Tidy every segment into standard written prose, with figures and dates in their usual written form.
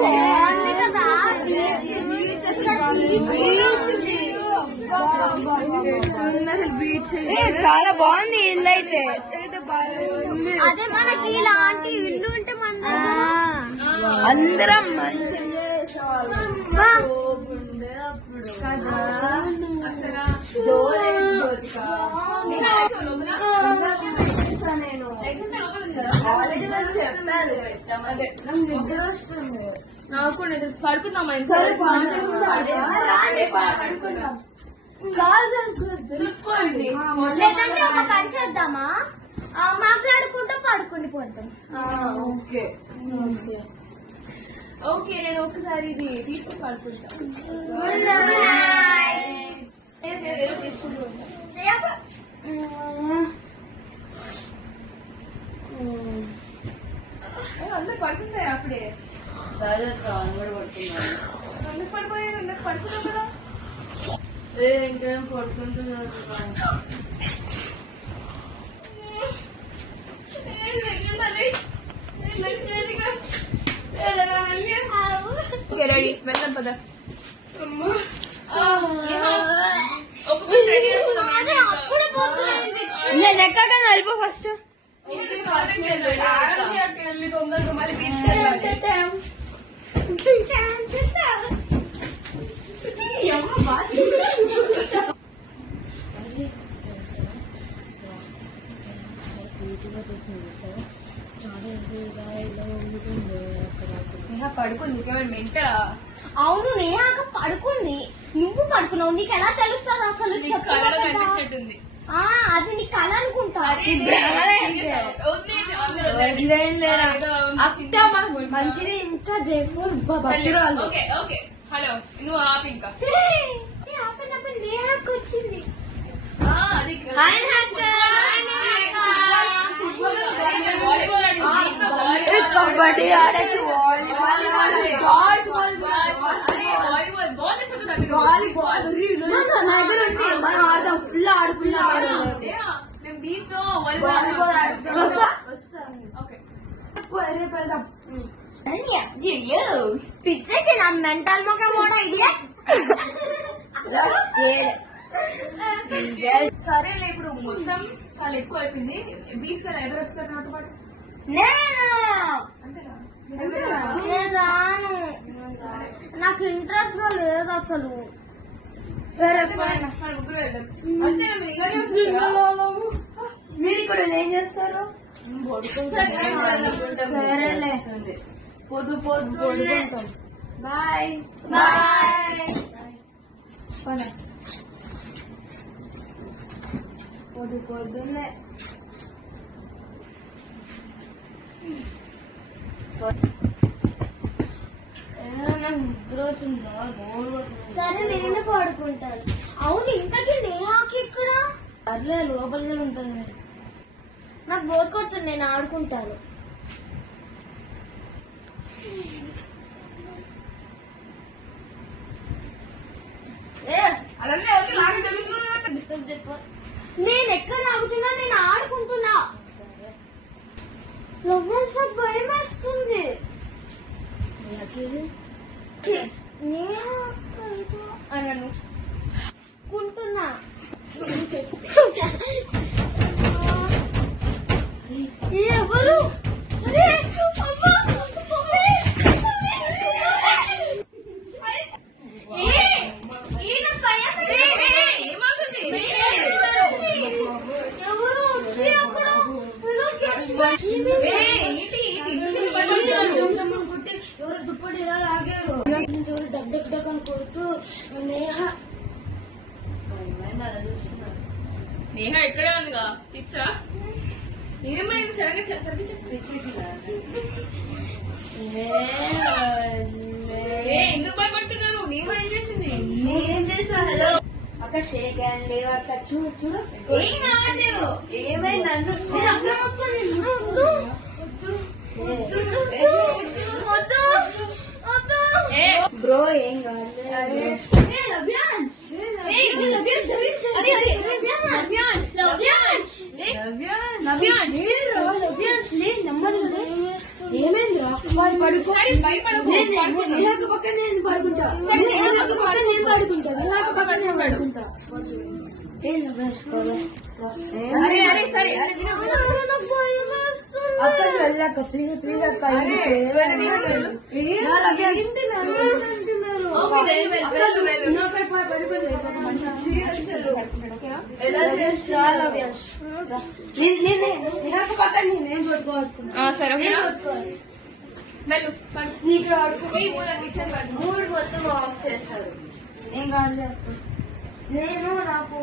బాగుంది కదా బీచ్. చాలా బాగుంది ఇల్లు అయితే. అదే మనకి ఇలాంటి ఇల్లు ఉంటే మన అందరం నాకు పడుకుందామా? లేదంటే ఒక పని చేద్దామా, మాట్లాడుకుంటూ పడుకుని పోతాం. ఓకే ఓకే, నేను ఒకసారి ఇది తీసుకుని పడుకుంటా. అందరు పడుకుంటారు అప్పుడే. అందరు పడిపోయారు, అందరు పడుకున్నాం కదా. ఇంకేం పడుకుంటున్నారు. రెడీ వెళ్దాం పద. నేను ఎక్కగా వెళ్ళిపో ఫస్ట్. తొందరగా మళ్ళీ బీచ్ పడుకుంది మెంటరా? అవును, నేహాక పడుకుంది. నువ్వు పడుకున్నావు, నీకు ఎలా తెలుస్తుంది అసలు? కనిపిస్తుంది. అది నీ కళ అనుకుంటా. మంచిది ఇంకా దేవుడు. ఓకే ఓకే, హలో నువ్వు ఆపి. ఇంకా నేహాకు వచ్చింది. కబడ్డీ ఆడచ్చు, ఫుల్ ఆడు బీచ్ లో పిచ్చకి నా మెంటల్ మొక్క కూడా ఐడియా. సరేలే, ఇప్పుడు మొత్తం చాలా ఎక్కువ అయిపోయింది. బీచ్ లో ఎవరు వస్తారు నాతో పాటు? నేను రాను, నాకు ఇంట్రెస్ట్ గా లేదు అసలు. సరే ముగ్గురు వెళ్దాం. మీరు ఇక్కడ ఏం చేస్తారు? సరేలే, పొద్దు పొద్దు. Bye bye. పొద్దు పొద్దున్నే సరే నేను పడుకుంటాను. అవును, ఇంతకీ నేహాకి ఇక్కడ అట్లే లోపలికి ఉంటాను. నాకు బోర్ కొడుతుంది, నేను ఆడుకుంటాను. నేను ఎక్కడ ఆగుతున్నా? నేను ఆడుకుంటున్నా. భయం వేస్తుంది. నన్ను కుంటున్నా. ఎవరు? ఎవరు దుప్పటి ఇలా లాగారు? డగ్ డగ్ అని కొడుతూ నేహ ఇక్కడే ఉందిగా. పిచ్చా ఏమైంది? సరిగ్గా ఎందుకు భయపడుతున్నారు? నేహ ఏం చేసింది? నేనేం చేసా? హలో అక్క, షేక్ హ్యాండ్ అక్క. చూడు చూడు, ఏం కావట్లేదు. ఏమైంది? నన్ను బ్రో ఏం కావాలి. ఏమైందిరా వాడు పడుకో సరే, భయపడకు. పడుకుందాం. ఇలాగ పక్కన నేను పడుకుంటా సరే, నేను పడుకుంటా ఇలాగ పక్కన నేను పడుకుంటా అరే అరే సరే అరే విను, విను. అక్కడికి వెళ్ళాక ప్లీజ్ ప్లీజ్ అక్క అరే, సరే, నీకు వెళ్ళు. ఓకే, వెళ్ళు, వెళ్ళు, వెళ్ళు, వెళ్ళు. నేను పడుకోవాలనుకున్నా సరే ఓకేనా? వెళ్ళు, పడు. నీకు ఆడుకో పోయి మూలకి ఇచ్చేసి పడు. మూడు మొత్తం ఆఫ్ చేస్తారు ఏం కాదు నేను నాకు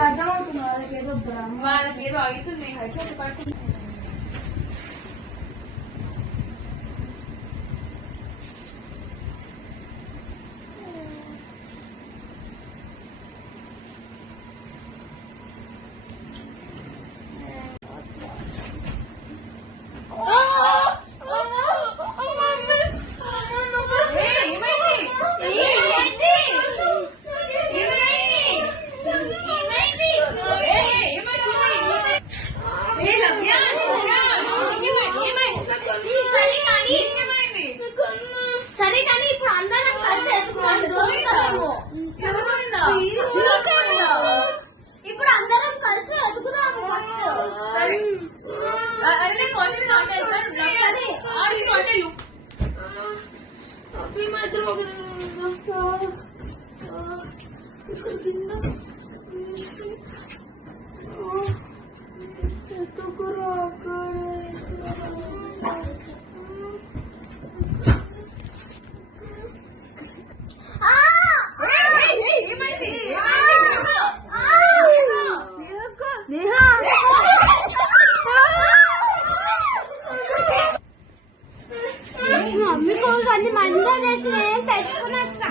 అర్థమవుతుంది వాళ్ళకి ఏదో భ్రమ వాళ్ళకి ఏదో అవుతుంది హెచ్ఎల్ పడుతుంది. సరే కానీ ఇప్పుడు అందరం కలిసి ఎత్తుకుదాము ఇప్పుడు అందరం కలిసి ఎత్తుకుదాము ఫస్ట్ మమ్మీ కోళ్ళు అన్ని మందా చేసి నేను తెచ్చుకుని వస్తా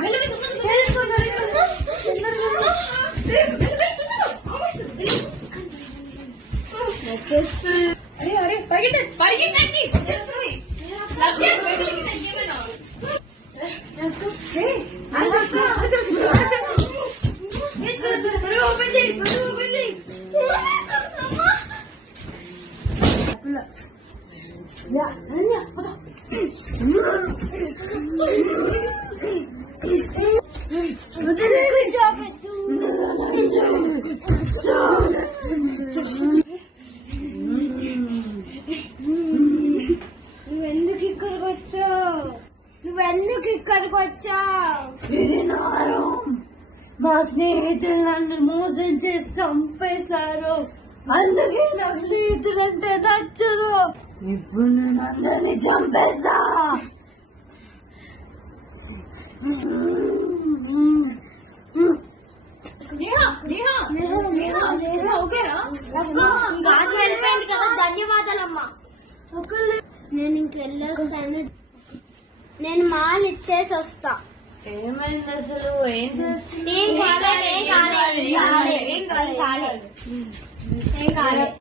అరే అరే పరిగెత్తండి పరిగెత్తండి నువ్వెందుకు ఇక్కడికి వచ్చావు నువ్వెందుకు ఇక్కడికి వచ్చావు మా స్నేహితులు నన్ను మోసం చేసి చంపేశారు అందుకే నా స్నేహితులు అంటే నచ్చరు ఇప్పుడు నేను అందరినీ చంపేశా ఓకేనా? గాజు వెళ్ళిపోయింది కదా ధన్యవాదాలమ్మా నేను ఇంకెళ్ళొస్తాను నేను మాల్ ఇచ్చేసి వస్తా ఏమైంది అసలు ఏం చేస్తుంది ఏం కాలేదు ఏం కాలేదు ఏం కాలేదు ఏం కాలేదు